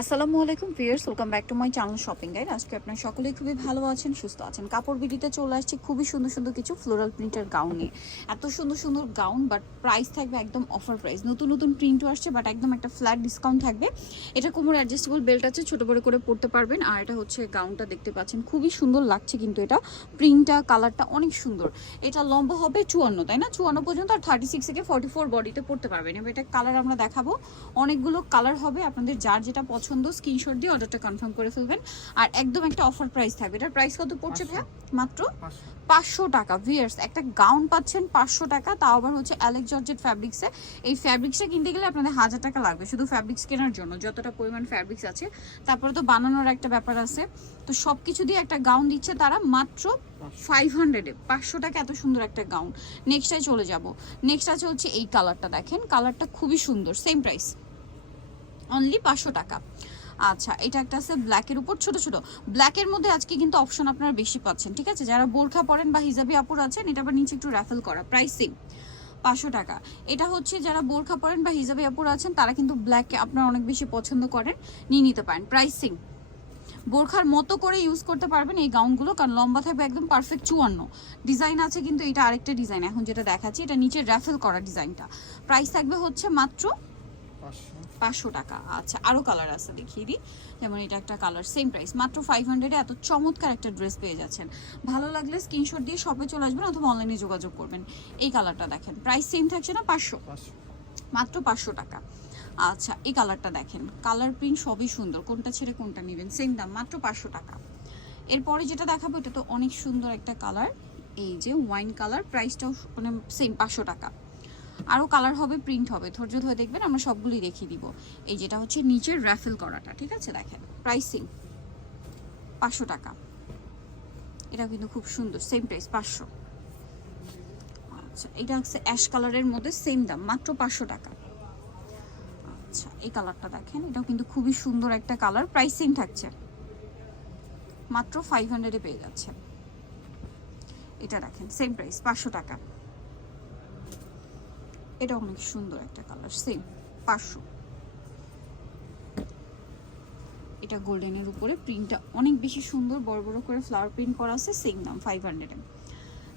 আসসালামু আলাইকুম viewers, welcome back to my channel shopping guide. আজকে আপনার সকলেই খুবই ভালো আছেন, সুস্থ আছেন। কাপড় বিডিতে চলে আসছে খুবই সুন্দর সুন্দর কিছু ফ্লোরাল প্রিন্টের গাউন এত সুন্দর সুন্দর গাউন বাট প্রাইস থাকবে একদম অফার প্রাইস নতুন নতুন প্রিন্টও আসছে বাট একদম একটা ফ্ল্যাট ডিসকাউন্ট থাকবে। এটা কোমর অ্যাডজাস্টেবল বেল্ট আছে, ছোটো বড় করে পড়তে পারবেন। আর এটা হচ্ছে গাউনটা দেখতে পাচ্ছেন, খুবই সুন্দর লাগছে কিন্তু এটা। প্রিন্টটা কালারটা অনেক সুন্দর। এটা লম্বা হবে চুয়ান্ন, তাই না? চুয়ান্ন পর্যন্ত আর থার্টি সিক্স থেকে ফর্টি ফোর বডিতে পড়তে পারবেন। এবার এটা কালার আমরা দেখাবো। অনেকগুলো কালার হবে, আপনাদের যার যেটা পছন্দ স্ক্রিনশট দিয়ে অর্ডারটা কনফার্ম করে ফেলবেন। আর একদম একটা অফার প্রাইস থাকবে। এটার প্রাইস কত পড়ছে ভাইয়া? মাত্র পাঁচশো। টাকা। ভিয়ার্স একটা গাউন পাচ্ছেন পাঁচশো টাকা তাও আবার হচ্ছে অ্যালেক জর্জেট ফ্যাব্রিক্সে এই ফ্যাব্রিক্সটা কিনতে গেলে আপনাদের হাজার টাকা লাগবে শুধু ফ্যাব্রিক্স কেনার জন্য যতটা পরিমাণ ফ্যাব্রিক্স আছে। তারপরে তো বানানোর একটা ব্যাপার আছে। তো সব কিছু দিয়ে একটা গাউন দিচ্ছে তারা মাত্র ফাইভ হান্ড্রেডে পাঁচশো টাকা এত সুন্দর একটা গাউন নেক্সটটায় চলে যাব। নেক্সট আছে হচ্ছে এই কালারটা দেখেন। কালারটা খুবই সুন্দর সেম প্রাইস অনলি পাঁচশো টাকা। আচ্ছা এটা একটা আছে ব্ল্যাকের উপর, ছোট ছোট। ব্ল্যাকের মধ্যে আজকে কিন্তু অপশন আপনারা বেশি পাচ্ছেন, ঠিক আছে? যারা বোরখা পরেন বা হিজাবি আপুর আছেন, এটা আবার নিচে একটু র্যাফেল করা প্রাইসিং পাঁচশো টাকা। এটা হচ্ছে যারা বোরখা পরেন বা হিজাবি আপুর আছেন, তারা কিন্তু ব্ল্যাক আপনারা অনেক বেশি পছন্দ করেন, নিয়ে নিতে পারেন প্রাইসিং বোরখার মতো করে ইউজ করতে পারবেন এই গাউনগুলো, কারণ লম্বা থাকবে একদম পারফেক্ট চুয়ান্ন। ডিজাইন আছে কিন্তু এটা আরেকটা ডিজাইন এখন যেটা দেখাচ্ছি, এটা নিচে র্যাফেল করা ডিজাইনটা প্রাইস থাকবে হচ্ছে মাত্র পাঁচশো টাকা। আচ্ছা আরও কালার আছে দেখিয়ে দিই। যেমন এটা একটা কালার সেম প্রাইস মাত্র ফাইভ হান্ড্রেডে এত চমৎকার একটা ড্রেস পেয়ে যাচ্ছেন। ভালো লাগলে স্ক্রিনশট দিয়ে শপে চলে আসবেন অথবা অনলাইনে যোগাযোগ করবেন। এই কালারটা দেখেন প্রাইস সেম থাকছে না পাঁচশো। মাত্র পাঁচশো টাকা। আচ্ছা এই কালারটা দেখেন কালার প্রিন্ট সবই সুন্দর। কোনটা ছেড়ে কোনটা নেবেন সেম দাম মাত্র পাঁচশো টাকা। এরপরে যেটা দেখাবো এটা তো অনেক সুন্দর একটা কালার এই যে ওয়াইন কালার প্রাইসটাও মানে সেম পাঁচশো টাকা। আরও কালার হবে প্রিন্ট হবে। ধৈর্য ধরে দেখবেন আমরা সবগুলি দেখিয়ে দিব। এই যেটা হচ্ছে নিচের র্যাফেল করাটা, ঠিক আছে? দেখেন প্রাইসিং পাঁচশো টাকা। এটা কিন্তু খুব সুন্দর সেম প্রাইস পাঁচশো। আচ্ছা এটা হচ্ছে অ্যাশ কালারের মধ্যে সেম দাম, মাত্র পাঁচশো টাকা। আচ্ছা এই কালারটা দেখেন, এটাও কিন্তু খুবই সুন্দর একটা কালার প্রাইসিং থাকছে। মাত্র ফাইভ হান্ড্রেডে পেয়ে যাচ্ছে এটা দেখেন সেম প্রাইস পাঁচশো টাকা। এটা অনেক সুন্দর একটা কালার সেম পাঁচশো। এটা গোল্ডেনের উপরে প্রিন্টটা অনেক বেশি সুন্দর, বড় বড় করে ফ্লাওয়ার প্রিন্ট করা আছে সেম দাম ফাইভ হান্ড্রেডে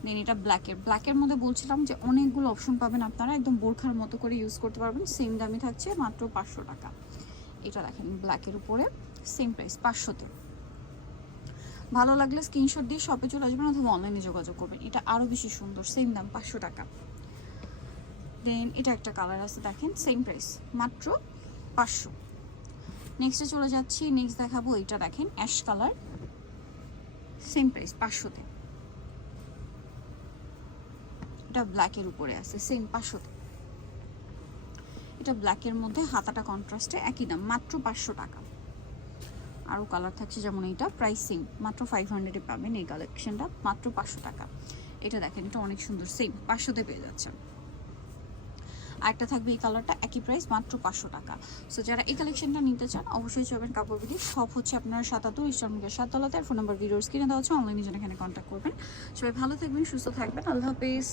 দেন এটা ব্ল্যাকের ব্ল্যাকের মধ্যে বলছিলাম যে অনেকগুলো অপশন পাবেন আপনারা, একদম বোরখার মতো করে ইউজ করতে পারবেন সেম দামই থাকছে, মাত্র পাঁচশো টাকা। এটা দেখেন ব্ল্যাকের উপরে সেম প্রাইস পাঁচশোতে। ভালো লাগলে স্ক্রিনশট দিয়ে শপে চলে আসবেন অথবা অনলাইনে যোগাযোগ করবেন, এটা আরও বেশি সুন্দর সেম দাম, পাঁচশো টাকা। দেন এটা একটা কালার আছে, দেখেন সেম প্রাইস মাত্র পাঁচশো। নেক্সটে চলে যাচ্ছি নেক্সট দেখাবো এটা দেখেন অ্যাশ কালার সেম প্রাইস পাঁচশোতে। এটা ব্ল্যাকের উপরে আছে সেম পাঁচশোতে। এটা ব্ল্যাকের মধ্যে হাতাটা কন্ট্রাস্টে একই দাম, মাত্র পাঁচশো টাকা। আরও কালার থাকছে যেমন এইটা প্রাইস সেম মাত্র ফাইভ হান্ড্রেডে পাবেন এই কালেকশনটা মাত্র পাঁচশো টাকা। এটা দেখেন, এটা অনেক সুন্দর সেম পাঁচশোতে পেয়ে যাচ্ছেন। আরেকটা থাকবে এই কালারটা একই প্রাইস মাত্র পাঁচশো টাকা। সো যারা এই কালেকশনটা নিতে চান, অবশ্যই চলবেন কাপড় বিধি সব হচ্ছে আপনার সাতাত্তর ইস্টার্নকের সাততলাতে। আর ফোন নাম্বার ভিডিওর স্ক্রিনে দেওয়া হচ্ছে অনলাইনে জন্য এখানে কন্ট্যাক্ট করবেন। সবাই ভালো থাকবেন, সুস্থ থাকবেন। আল্লাহ হাফেজ।